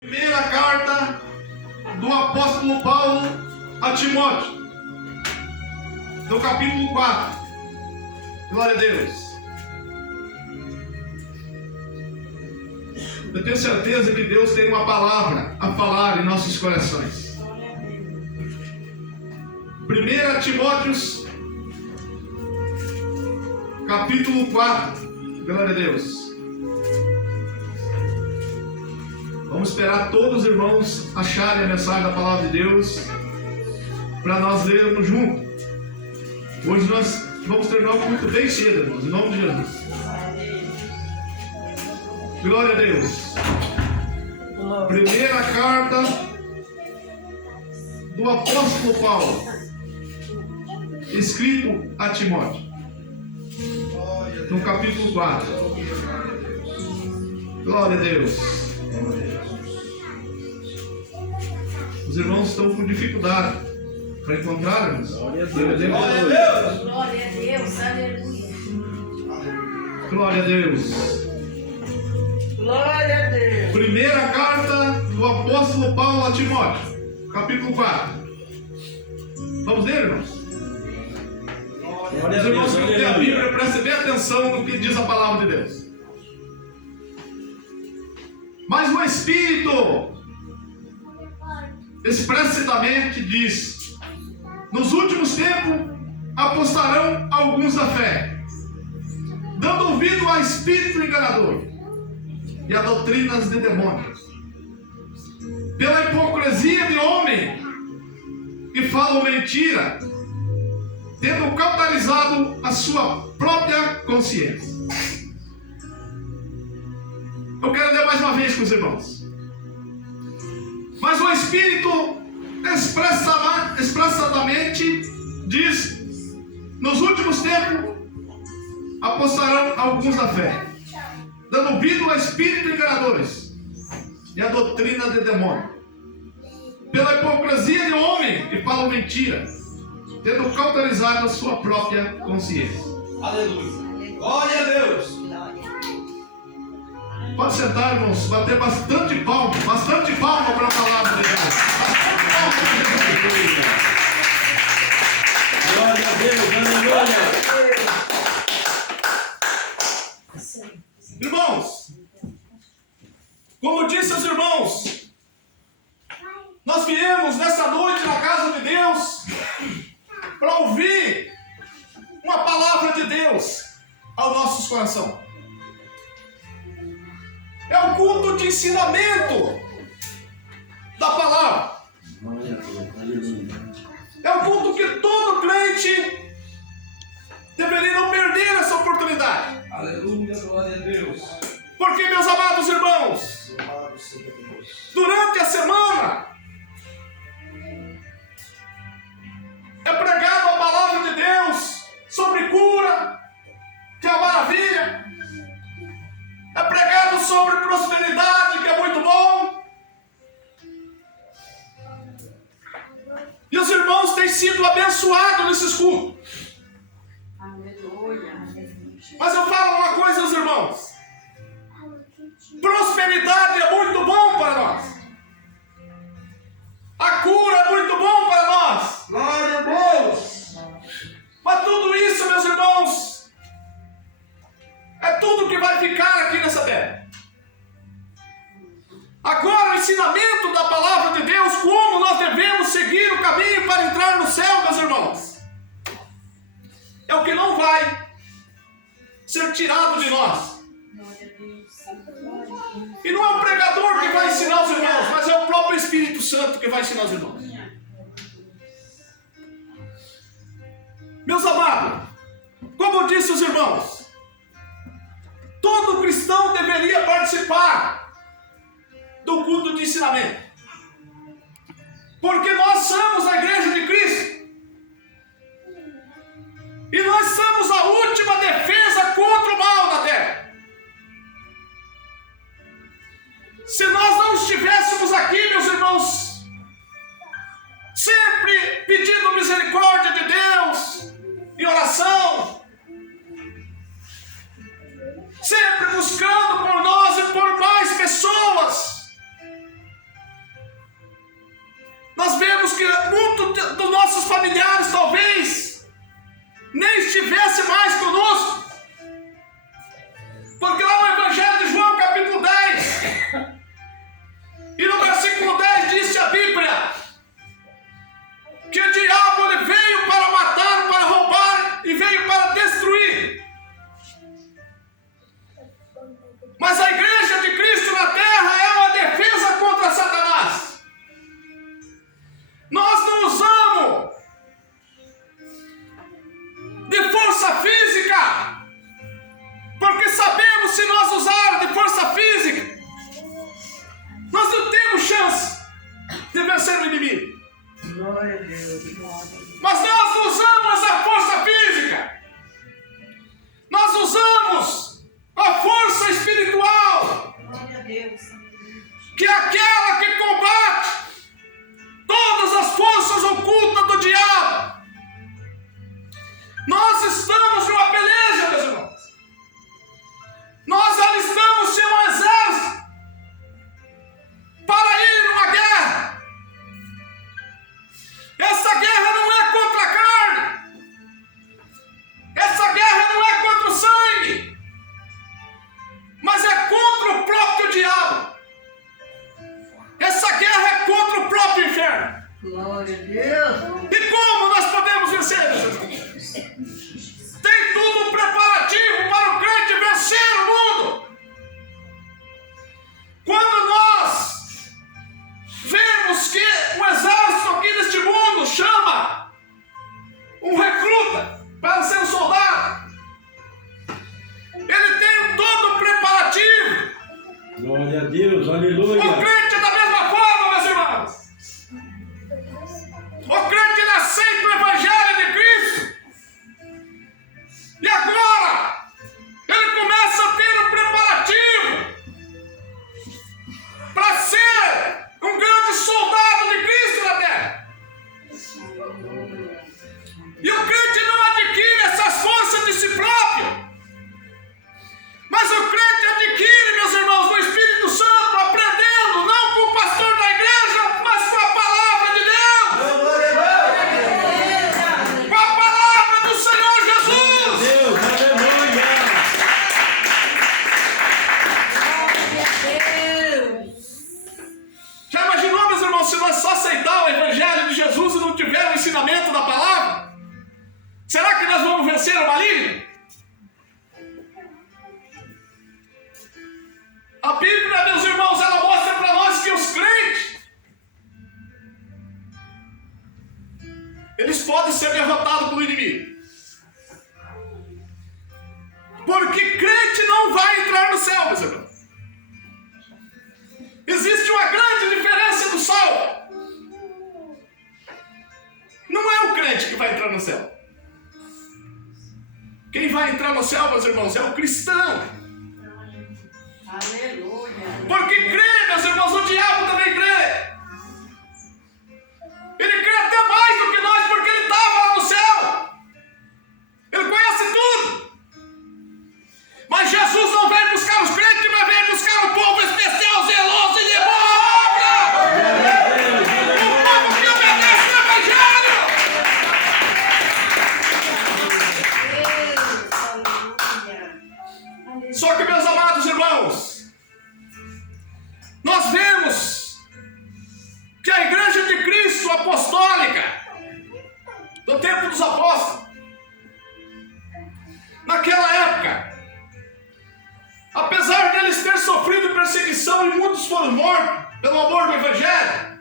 Primeira carta do apóstolo Paulo a Timóteo, no capítulo 4. Glória a Deus. Eu tenho certeza que Deus tem uma palavra a falar em nossos corações. 1 Timóteo, capítulo 4. Glória a Deus. Vamos esperar todos os irmãos acharem a mensagem da palavra de Deus para nós lermos junto. Hoje nós vamos terminar o culto bem cedo, irmãos, em nome de Jesus. Glória a Deus. Primeira carta do apóstolo Paulo, escrito a Timóteo, no capítulo 4. Glória a Deus. Os irmãos estão com dificuldade para encontrar, irmãos. Glória a Deus. Glória a Deus. Aleluia. Glória a Deus. Glória a Deus. Primeira carta do apóstolo Paulo a Timóteo, capítulo 4. Vamos ler, irmãos? Os irmãos que não têm a Bíblia, prestem bem atenção no que diz a palavra de Deus. Mas o Espírito expressamente diz: nos últimos tempos apostarão alguns da fé, dando ouvido a espírito enganador e a doutrinas de demônios, pela hipocrisia de homem que falam mentira, tendo cauterizado a sua própria consciência. Eu quero ler mais uma vez com os irmãos. Mas o Espírito expressamente diz: nos últimos tempos apostarão alguns da fé, dando ouvido a espíritos enganadores e a doutrina de demônio, pela hipocrisia de homem que falam mentira, tendo cauterizado a sua própria consciência. Aleluia. Glória a Deus. Pode sentar, irmãos, bater bastante palma para a palavra de Deus. Bastante palma para Jesus. Glória a Deus. Aleluia. Irmãos, como disse aos irmãos, nós viemos nessa noite na casa de Deus para ouvir uma palavra de Deus ao nosso coração. É um culto de ensinamento da palavra. É um culto que todo crente deveria não perder essa oportunidade. Aleluia. Glória a Deus. Porque, meus amados irmãos, durante a semana é pregado a palavra de Deus sobre cura, que é uma maravilha. É pregado sobre prosperidade, que é muito bom. E os irmãos têm sido abençoados nesses cultos. Aleluia. Mas eu falo uma coisa aos irmãos: prosperidade é muito bom para nós. A cura é muito bom para nós. Glória a Deus. Mas tudo isso, meus irmãos, é tudo que vai ficar aqui nessa terra. Agora, o ensinamento da palavra de Deus, como nós devemos seguir o caminho para entrar no céu, meus irmãos, é o que não vai ser tirado de nós. E não é o pregador que vai ensinar os irmãos, mas é o próprio Espírito Santo que vai ensinar os irmãos. Meus amados, como disse os irmãos, todo cristão deveria participar do culto de ensinamento, porque nós somos a igreja de Cristo e nós somos a última defesa contra o mal na terra. Se nós não estivéssemos aqui, meus irmãos, sempre pedindo misericórdia de Deus em oração, sempre buscando por nós e por mais pessoas, culto dos nossos familiares, talvez nem estivesse mais conosco. Porque lá no Evangelho de João, capítulo 10, e no versículo 10 disse a Bíblia que o diabo ele veio para matar, para roubar e veio para destruir. Mas a igreja de Cristo na terra é uma defesa contra Satanás. Nós não usamos de força física, porque sabemos se nós usarmos de força física, nós não temos chance de vencer o inimigo. Glória a Deus. Mas nós não usamos a força física, nós usamos a força espiritual, Glória a Deus. que é aquela que combate todas as forças ocultas do diabo. Nós estamos numa peleja, meus irmãos. Nós alistamos-se um exército para ir numa guerra. Essa guerra não é contra a carne. Essa guerra não é contra o sangue. Mas é contra o próprio diabo. Essa guerra é contra o próprio inferno. Glória a Deus. E como nós podemos vencer, meus irmãos? Tem tudo um preparativo para o crente vencer o mundo. Quando nós vemos que o exército aqui deste mundo chama um recruta para ser um soldado, ele tem todo o preparativo. Glória a Deus, O aleluia. crente é da mesma forma, meus irmãos. O crente ele aceita o Evangelho de Cristo. E agora, ele começa a ter um preparativo para ser um grande soldado de Cristo na terra. E o crente não adquire essas forças de si próprio. Mas o crente adquire, meus irmãos, no Espírito Santo, aprendendo, não com o pastor da igreja, mas com a palavra de Deus. Com a palavra do Senhor Jesus. Deus, aleluia. Glória a Deus. Já imaginou, meus irmãos, se nós só aceitar o Evangelho de Jesus e não tiver o ensinamento da palavra? Será que nós vamos vencer o maligno? A Bíblia, meus irmãos, ela mostra para nós que os crentes, eles podem ser derrotados pelo inimigo. Porque crente não vai entrar no céu, meus irmãos. Existe uma grande diferença do salvo. Não é o crente que vai entrar no céu. Quem vai entrar no céu, meus irmãos, é o cristão. Aleluia. Porque crê, meus irmãos, o diabo também crê. Ele crê até mais do que nós, porque ele estava lá no céu. Ele conhece tudo. Mas Jesus não veio buscar os crentes, mas veio buscar um povo especial, zeloso e de boa obra. Um povo que obedece o Evangelho. Deus. Só que, meus amados irmãos, nós vemos que a igreja de Cristo apostólica, do tempo dos apóstolos, naquela época, apesar de eles terem sofrido perseguição e muitos foram mortos pelo amor do Evangelho,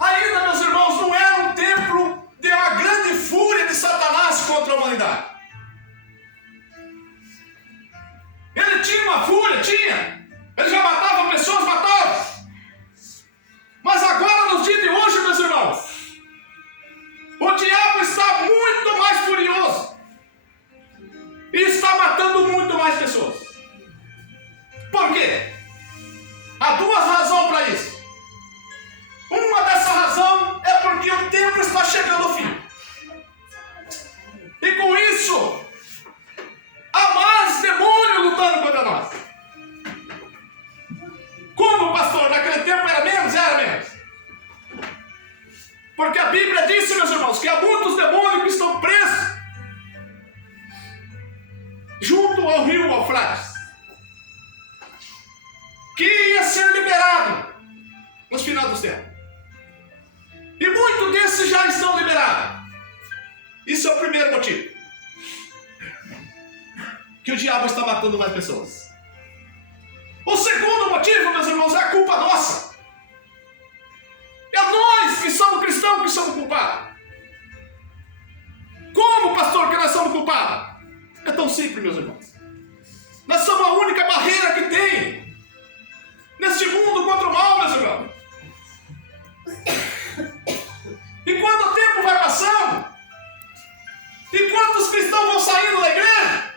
ainda, meus irmãos, não era um tempo de uma grande fúria de Satanás contra a humanidade. Ele tinha uma fúria, tinha. Ele já matava pessoas, matava. Mas agora, nos dias de hoje, meus irmãos, o diabo está muito mais furioso. E está matando muito mais pessoas. Por quê? Há duas razões para isso. Uma dessa razão é porque o tempo está chegando ao fim. E com isso, há mais demônio lutando contra nós. Como, pastor? Naquele tempo era menos? Era menos. Porque a Bíblia disse, meus irmãos, que há muitos demônios que estão presos junto ao rio Eufrates, que ia ser liberado nos finais dos tempos. E muitos desses já estão liberados. Isso é o primeiro motivo. Que o diabo está matando mais pessoas. O segundo motivo, meus irmãos, é a culpa nossa. É nós que somos cristãos que somos culpados. Como, pastor, que nós somos culpados? É tão simples, meus irmãos. Nós somos a única barreira que tem neste mundo contra o mal, meus irmãos. E quando o tempo vai passando, e quantos cristãos vão saindo da igreja,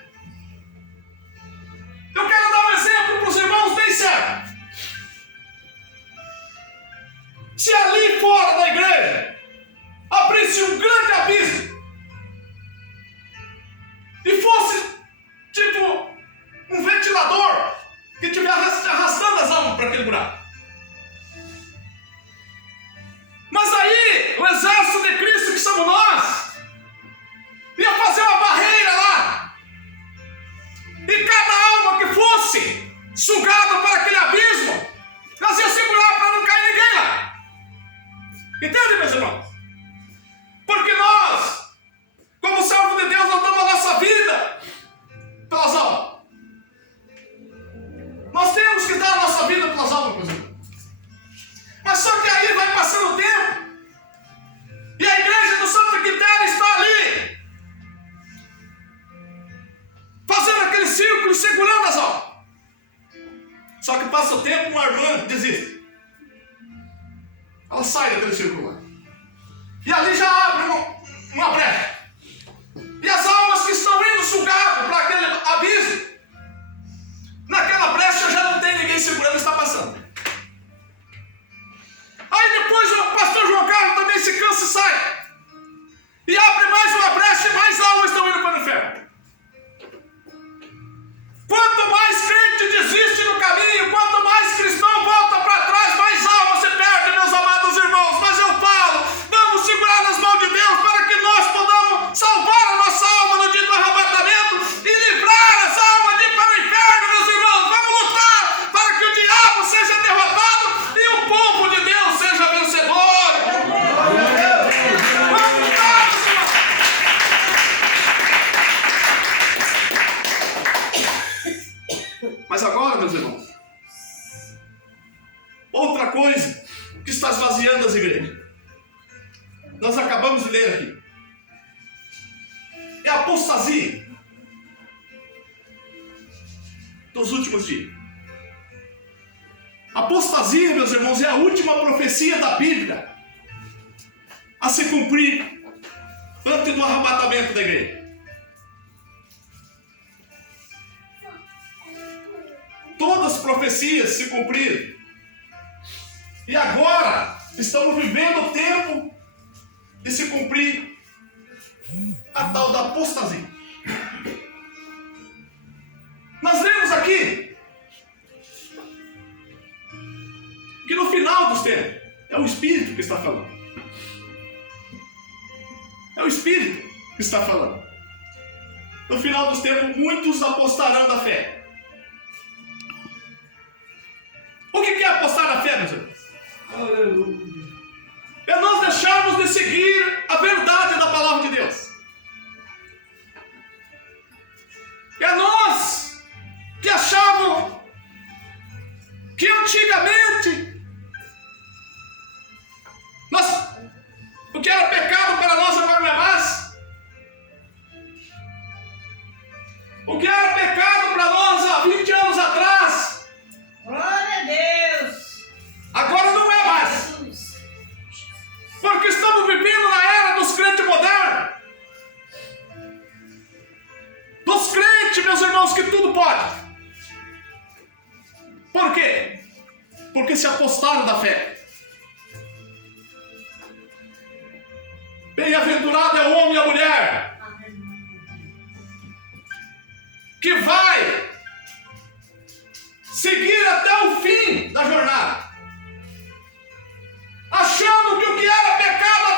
eu quero dar um exemplo para os irmãos bem sério. Se ali fora da igreja abrisse um grande abismo e fosse tipo um ventilador que estivesse arrastando as almas para aquele buraco, mas aí o exército de Cristo que somos nós ia fazer uma barreira lá, e cada alma que fosse sugada para aquele abismo, nós ia segurar para não cair ninguém lá. Entende, meus irmãos? Porque nós, como servo de Deus, nós damos a nossa vida pelas almas. Nós temos que dar a nossa vida pelas almas, meus irmãos. Mas só que aí vai passando o tempo, e a igreja do Santo Quitéria está ali, fazendo aquele círculo, segurando as almas. Só que passa o tempo, uma irmã desiste. Ela sai daquele círculo lá. E ali já abre uma brecha. E as almas que estão indo sugadas para aquele abismo, naquela brecha já não tem ninguém segurando, está passando. Aí depois o pastor João Carlos também se cansa e sai. E abre mais uma brecha e mais almas estão indo para o inferno. Quanto mais crente desiste no caminho, quanto mais cristão volta para trás, mais alma se perde, meus amados irmãos. Mas eu falo, vamos segurar nas mãos de Deus para que nós podamos salvar a nossa alma no dia do arrebatamento e livrar essa alma de ir para o inferno, meus irmãos. Vamos lutar para que o diabo seja derrotado e o povo de Deus seja vencedor. Vamos lutar, meus irmãos. Mas agora, meus irmãos, outra coisa que está esvaziando as igrejas, nós acabamos de ler aqui, é a apostasia dos últimos dias. Apostasia, meus irmãos, é a última profecia da Bíblia a se cumprir antes do arrebatamento da igreja. Todas as profecias se cumpriram. E agora estamos vivendo o tempo de se cumprir a tal da apostasia. Nós lemos aqui que no final dos tempos é o Espírito que está falando. É o Espírito que está falando. No final dos tempos, muitos apostarão da fé. O que é apostar na fé, meus irmãos? Aleluia. É nós deixarmos de seguir a verdade da palavra de Deus. É nós que achavam que antigamente o que era pecado para nós agora não é mais. O que era pecado para nós há 20 anos atrás, Glória a Deus. agora não é mais. Porque estamos vivendo na era dos crentes modernos. Dos crentes, meus irmãos, que tudo pode. Por quê? Porque se apostaram da fé. Bem-aventurado é o homem e a mulher que vai seguir até o fim da jornada, achando que o que era pecado há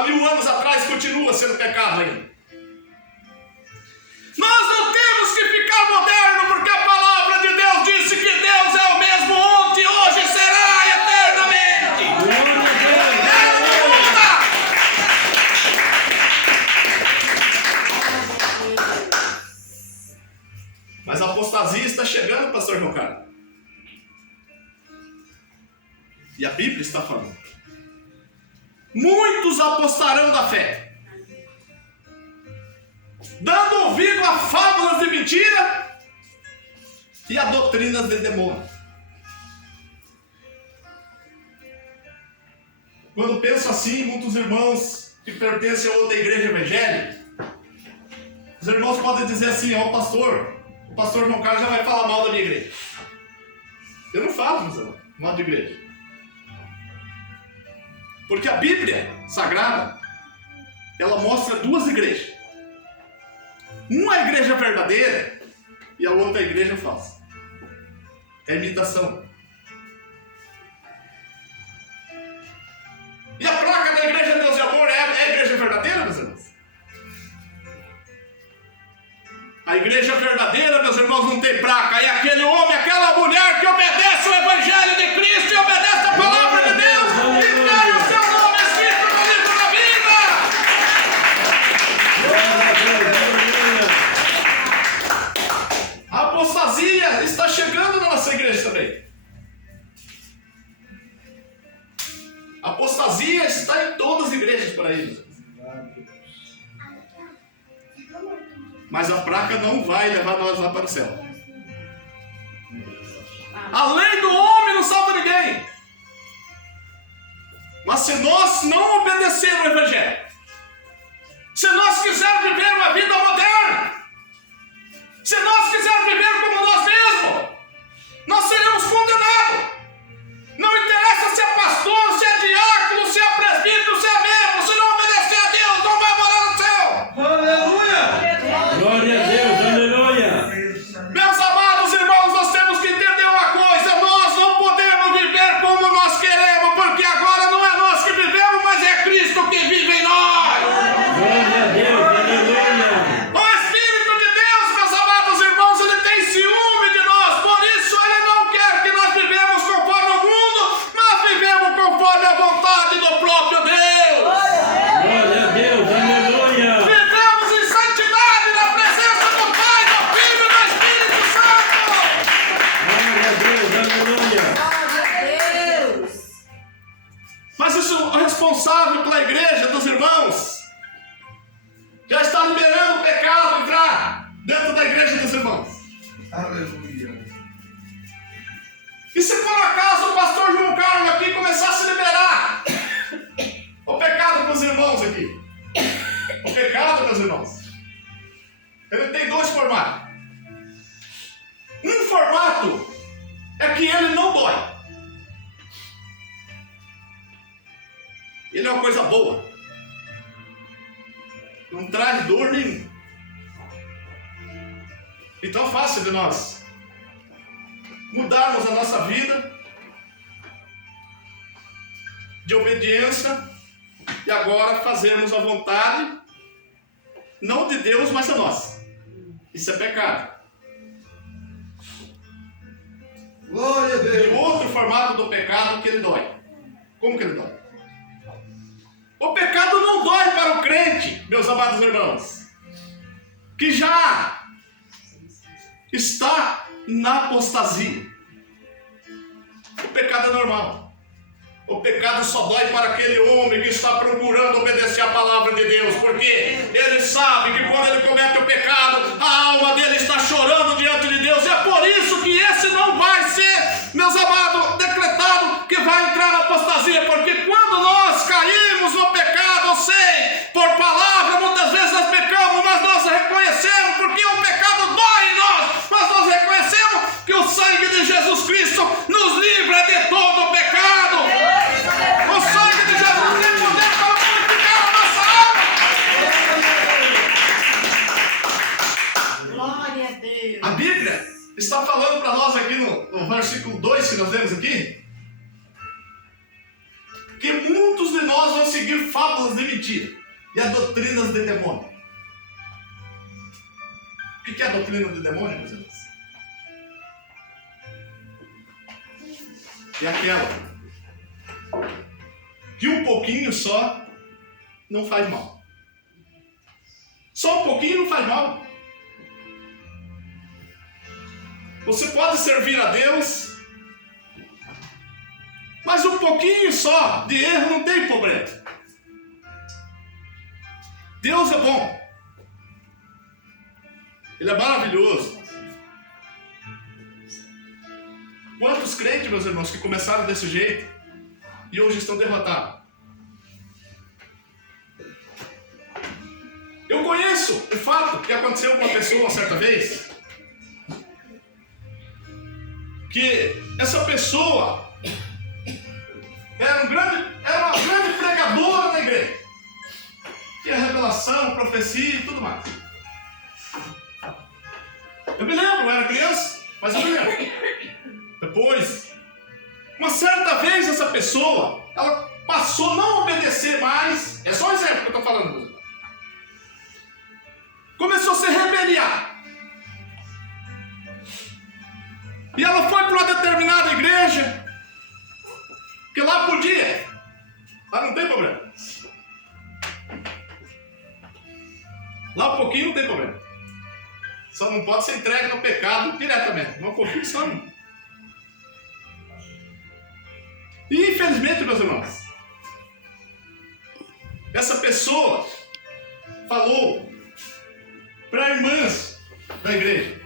há 1000 anos atrás continua sendo pecado ainda. Nós não temos que ficar moderno, porque a palavra de Deus disse que Deus é o mesmo ontem, hoje e será eternamente. Ele não muda. Mas a apostasia está chegando, pastor João Carlos. E a Bíblia está falando. Muitos apostarão da fé, dando ouvido a fábulas de mentira e a doutrinas de demônio. Quando penso assim, muitos irmãos que pertencem a outra igreja evangélica, os irmãos podem dizer assim: ó, o pastor João Carlos já vai falar mal da minha igreja. Eu não falo, meus irmãos, mal de igreja. Porque a Bíblia Sagrada, ela mostra 2 igrejas. Uma é a igreja verdadeira e a outra é a igreja falsa. É imitação. E a placa da igreja Deus e Amor é a igreja verdadeira, meus irmãos? A igreja verdadeira, meus irmãos, não tem placa. É aquele homem, aquela mulher que obedece o Evangelho de Cristo e obedece a palavra de Deus. E tem o seu nome escrito no livro da vida. A apostasia está chegando na nossa igreja também. A apostasia está em todas as igrejas por aí. Mas a placa não vai levar nós lá para o céu. A lei do homem não salva ninguém. Mas se nós não obedecermos o Evangelho, se nós quisermos viver uma vida moderna, se nós quisermos viver como nós mesmos, nós seremos condenados. Não interessa se é pastor, se é diácono, se é presbítero, se é membro, se não obedecer a Deus, não vai morar no céu. Aleluia! Glória a Deus, aleluia! Meus amados irmãos, nós temos que entender uma coisa: nós não podemos viver como nós queremos, porque agora não é nós que vivemos, mas é Cristo que vive em nós. Glória a Deus, aleluia! O Espírito de Deus, meus amados irmãos, ele tem ciúme de nós, por isso ele não quer que nós vivemos conforme o mundo, mas vivemos conforme a vontade do próprio Deus. Glória a Deus, aleluia! Vivemos em santidade na presença do Pai, do Filho e do Espírito Santo. Glória a Deus, aleluia! Mas isso, o responsável pela igreja dos irmãos já está liberando o pecado entrar dentro da igreja dos irmãos. Aleluia. E se por acaso o pastor João Carlos aqui começasse a liberar o pecado para os irmãos aqui? O pecado, meus irmãos, ele tem 2 formatos. Um formato é que ele não dói. Ele é uma coisa boa. Não traz dor nenhuma. Então é fácil de nós mudarmos a nossa vida de obediência e agora fazermos a vontade, não de Deus, mas a nossa. Isso é pecado. Glória a E Deus. outro formato do pecado que ele dói. Como que ele dói? O pecado não dói para o crente, meus amados irmãos, que já está na apostasia. O pecado é normal. O pecado só dói para aquele homem que está procurando obedecer a palavra de Deus, porque ele sabe que quando ele comete o pecado, a alma dele está chorando diante de Deus. É por isso que esse não vai ser, meus amados, decretado que vai entrar na apostasia, porque quando nós caímos no pecado, por palavra, muitas vezes nós pecamos, mas nós reconhecemos, porque o pecado dói em nós, mas nós reconhecemos que o sangue de Jesus Cristo nos livra de todo o pecado. O sangue de Jesus tem poder para purificar a nossa alma. Glória a Deus. A Bíblia está falando para nós aqui no versículo 2 que nós lemos aqui, que muitos de nós vão seguir fábulas de mentira e as doutrinas de demônio. O que é a doutrina de demônio, meus irmãos? É aquela que um pouquinho só não faz mal. Só um pouquinho não faz mal. Você pode servir a Deus, mas um pouquinho só de erro não tem problema. Deus é bom. Ele é maravilhoso. Quantos crentes, meus irmãos, que começaram desse jeito e hoje estão derrotados? Eu conheço o fato que aconteceu com uma pessoa certa vez, que essa pessoa era uma grande pregadora na igreja. Tinha revelação, profecia e tudo mais. Eu me lembro, eu era criança, mas eu me lembro. Depois, uma certa vez essa pessoa, ela passou a não obedecer mais. É só um exemplo que eu estou falando. Começou a se rebeliar. E ela foi para uma determinada igreja, que lá podia. Lá não tem problema. Lá um pouquinho não tem problema. Só não pode ser entregue no pecado diretamente. Um pouquinho só não. E infelizmente, meus irmãos, essa pessoa falou para irmãs da igreja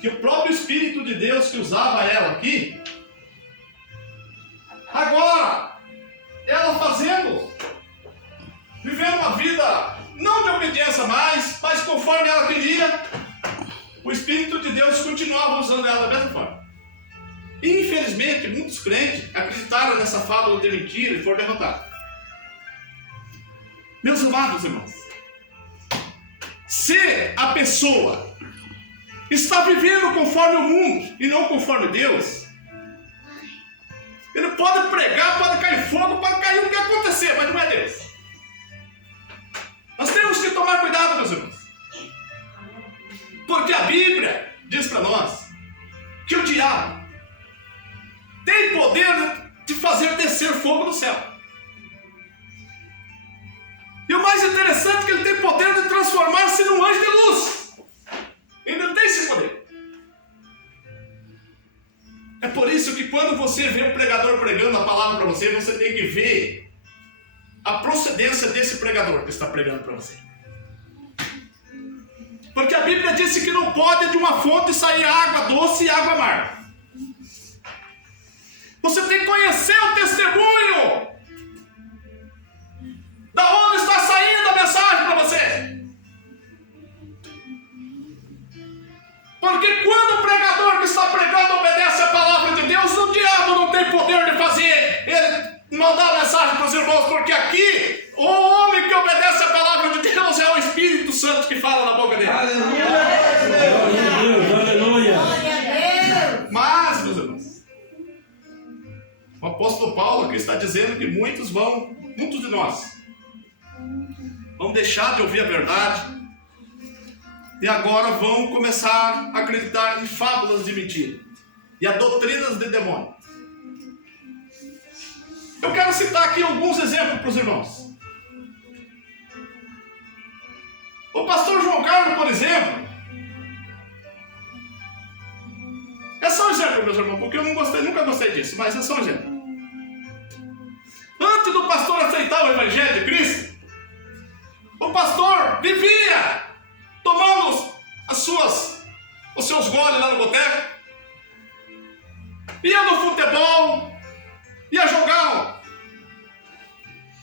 que o próprio Espírito de Deus que usava ela aqui, agora, ela vivendo uma vida não de obediência mais, mas conforme ela queria, o Espírito de Deus continuava usando ela da mesma forma. E infelizmente, muitos crentes acreditaram nessa fábula de mentira e foram derrotados. Meus amados irmãos, se a pessoa está vivendo conforme o mundo e não conforme Deus, ele pode pregar, pode cair fogo, pode cair o que acontecer, mas não é Deus. Nós temos que tomar cuidado, meus irmãos, porque a Bíblia diz para nós que o diabo tem poder de fazer descer fogo do céu. E o mais interessante é que ele tem poder de transformar-se num anjo de luz. Ele tem esse poder. É por isso que quando você vê um pregador pregando a palavra para você, você tem que ver a procedência desse pregador que está pregando para você. Porque a Bíblia disse que não pode de uma fonte sair água doce e água amarga. Você tem que conhecer o testemunho. Da onde está saindo a mensagem para você? Porque quando o pregador que está pregando obedece a palavra de Deus, o diabo não tem poder de fazer ele mandar a mensagem para os irmãos, porque aqui o homem que obedece a palavra de Deus é o Espírito Santo que fala na boca dele. Aleluia. Glória a Deus, aleluia. Mas, meus irmãos, o apóstolo Paulo aqui está dizendo que muitos de nós vão deixar de ouvir a verdade e agora vão começar a acreditar em fábulas de mentira e a doutrinas de demônio. Eu quero citar aqui alguns exemplos para os irmãos. O pastor João Carlos, por exemplo, é só um exemplo, meus irmãos, porque eu nunca gostei disso, mas é só um exemplo. Antes do pastor aceitar o Evangelho de Cristo, o pastor vivia tomando os seus goles lá no boteco, ia no futebol, ia jogar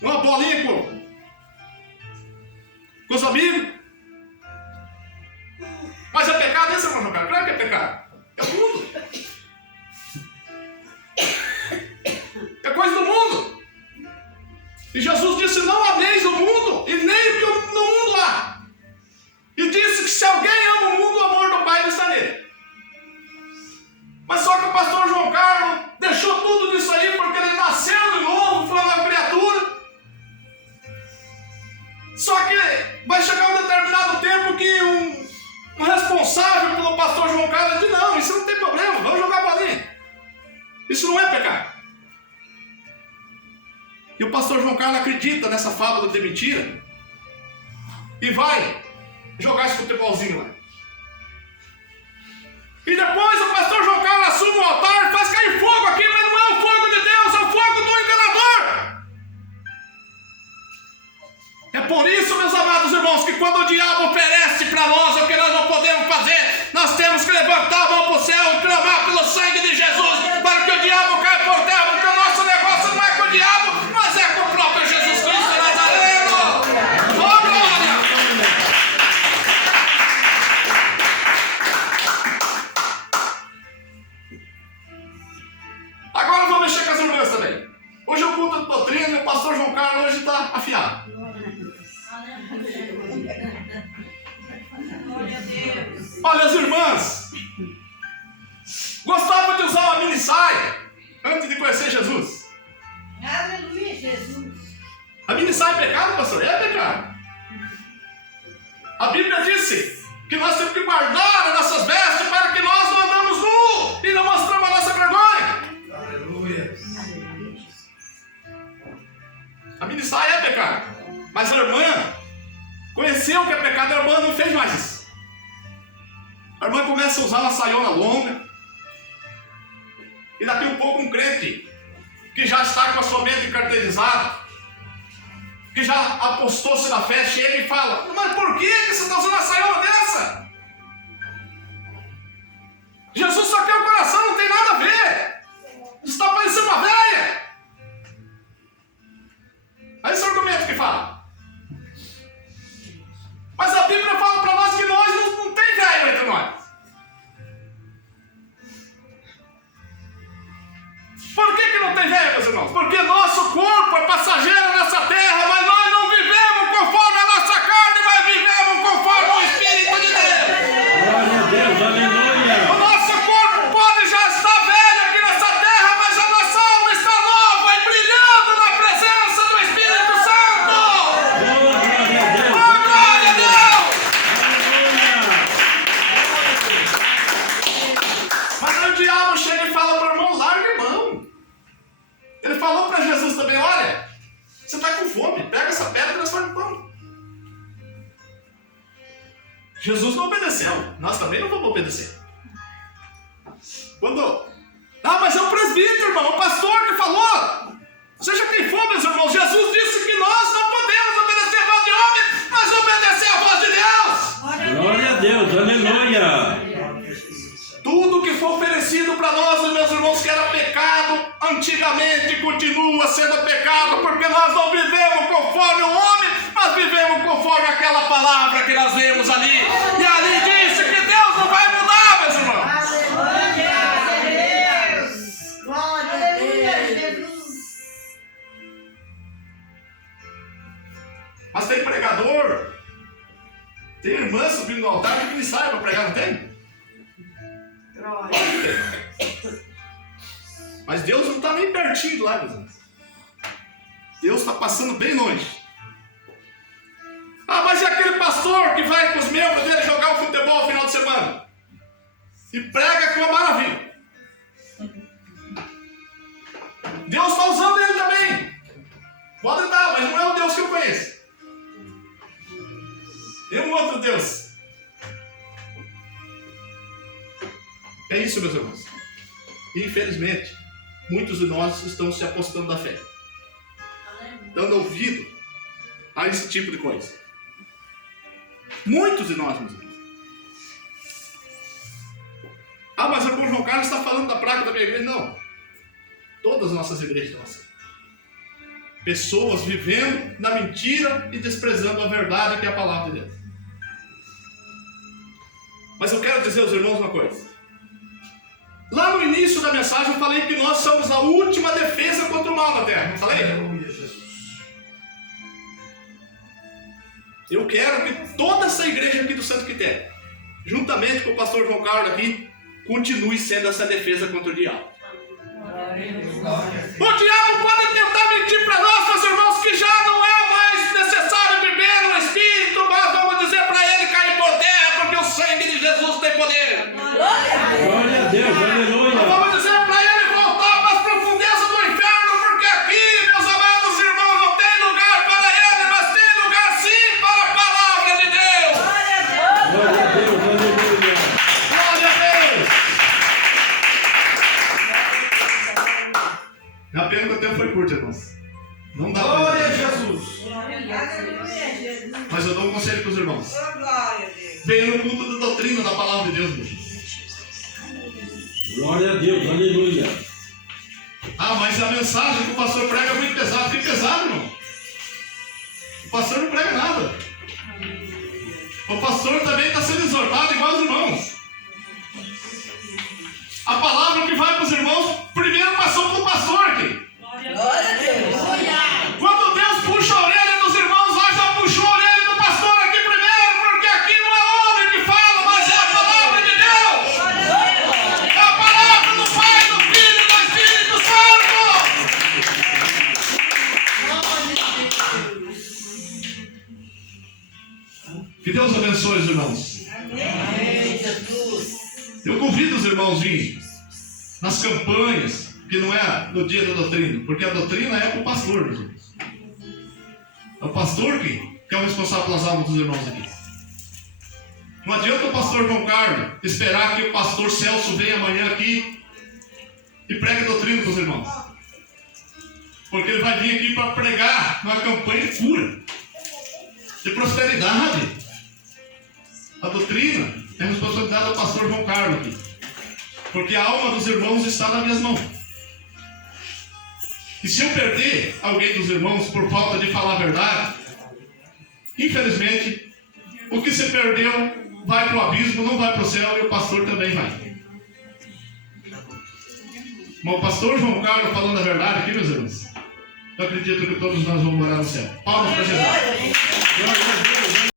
uma bolinha com os amigos. Mas é pecado isso, irmão jogar? Claro que é pecado. É o mundo. É coisa do mundo. E Jesus disse: não ameis o mundo e nem o que no mundo há. E disse que se alguém ama o mundo, o amor do Pai não está nele. Mas só que o pastor João Carlos deixou tudo isso aí porque ele nasceu no Só que vai chegar um determinado tempo que um responsável pelo pastor João Carlos diz, não, isso não tem problema, vamos jogar bolinha. Isso não é pecado. E o pastor João Carlos acredita nessa fábula de mentira e vai jogar esse futebolzinho lá. E depois o pastor João Carlos assume o altar e faz cair fogo aqui, mas não é o fogo de Deus, é o fogo do enganador. É por isso, meus amados irmãos, que quando o diabo oferece para nós o que nós não podemos fazer, nós temos que levantar a mão para o céu e clamar pelo sangue de Jesus, para que o diabo caia por terra, porque o nosso negócio não é com o diabo, mas é com o próprio Jesus Cristo de Nazareno. Oh, glória! Agora vamos mexer com as irmãs também. Hoje é o culto de doutrina e o pastor João Carlos hoje está afiado. Olha, as irmãs gostavam de usar uma mini saia antes de conhecer Jesus. Aleluia, Jesus. A mini saia é pecado, pastor? É pecado. A Bíblia disse que nós temos que guardar as nossas vestes para que nós não andamos nu e não mostramos a nossa vergonha. Aleluia. A mini saia é pecado. Mas a irmã conheceu o que é pecado, a irmã não fez mais isso. A irmã começa a usar uma saiona longa. E daqui um pouco um crente que já está com a sua mente caracterizada, que já apostou-se na fé, chega e fala, mas por que você está usando uma saiona dessa? Jesus só quer o coração, não tem nada a ver. Você está parecendo uma velha. Aí esse argumento que fala. Mas a Bíblia fala para nós que nós não tem velho entre nós. Por que não tem velho, meus irmãos? Porque nosso corpo é passageiro nessa terra, mas nós não vivemos conforme a nossa carne, mas vivemos conforme o Espírito de Deus. Glória a Deus, aleluia. O nosso corpo pode já estar velho aqui nessa terra, mas a nossa alma está nova e brilhando na presença do Espírito Santo. Glória a Deus. Oh, glória a Deus! Mas aí o diabo chega e fala para o irmão, larga irmão. Ele falou para Jesus também, olha, você está com fome, pega essa pedra e transforma em pão. Jesus não obedeceu, nós também não vamos obedecer. Mas é o presbítero, irmão, o pastor que falou. Seja quem for, meus irmãos, Jesus disse que nós não podemos obedecer a voz de homem, mas obedecer a voz de Deus. Glória a Deus, aleluia. Tudo que foi oferecido para nós, meus irmãos, que era pecado, antigamente continua sendo pecado, porque nós não vivemos conforme o homem, mas vivemos conforme aquela palavra que nós vemos ali. E ali disse que Deus não vai mudar, meus irmãos. Glória a Deus. Glória a Jesus. Mas tem pregador, tem irmã subindo no altar que me sai para pregar, não tem? Mas Deus não está nem pertinho lá, meus irmãos. Deus está passando bem longe. Mas e aquele pastor que vai com os membros dele jogar o futebol no final de semana? E prega com uma maravilha. Deus está usando ele também. Pode dar, mas não é o Deus que eu conheço. Tem um outro Deus. É isso, meus irmãos. Infelizmente, muitos de nós estão se apostando da fé, dando ouvido a esse tipo de coisa. Muitos de nós, meus irmãos. Mas o irmão João Carlos está falando da praga da minha igreja. Não. Todas as nossas igrejas estão assim. Pessoas vivendo na mentira e desprezando a verdade que é a palavra de Deus. Mas eu quero dizer aos irmãos uma coisa. Lá no início da mensagem eu falei que nós somos a última defesa contra o mal na terra. Não falei? Aleluia, Jesus. Eu quero que toda essa igreja aqui do Santo Quitério, juntamente com o pastor João Carlos aqui, continue sendo essa defesa contra o diabo. O diabo pode tentar mentir para nós, meus irmãos, que já não é mais necessário beber, não irmãos? Oh, glória a Deus. Venha no culto da doutrina da palavra de Deus, meu irmão. Glória a Deus, aleluia. Ah, mas a mensagem que o pastor prega é muito pesada. Que pesado, irmão. O pastor não prega nada. O pastor também está sendo exortado igual os irmãos. A palavra que vai para os irmãos, primeiro passou para o pastor aqui. Glória a Deus. Quando Deus puxa a orelha dos irmãos, lá já puxou a orelha do pastor aqui primeiro, porque aqui não é homem que fala, mas é a palavra de Deus. É a palavra do Pai, do Filho e do Espírito Santo. Que Deus abençoe os irmãos. Amém, Jesus. Eu convido os irmãos a vir nas campanhas, que não é no dia da doutrina, porque a doutrina é para o pastor, meus irmãos. É o pastor que é o responsável pelas almas dos irmãos aqui. Não adianta o pastor João Carlos esperar que o pastor Celso venha amanhã aqui e pregue a doutrina para os irmãos. Porque ele vai vir aqui para pregar uma campanha de cura, de prosperidade. A doutrina é responsabilidade do pastor João Carlos aqui. Porque a alma dos irmãos está nas minhas mãos. E se eu perder alguém dos irmãos por falta de falar a verdade, infelizmente, o que se perdeu vai para o abismo, não vai para o céu, e o pastor também vai. Mas o pastor João Carlos falando a verdade aqui, meus irmãos, eu acredito que todos nós vamos morar no céu. Palmas para Jesus.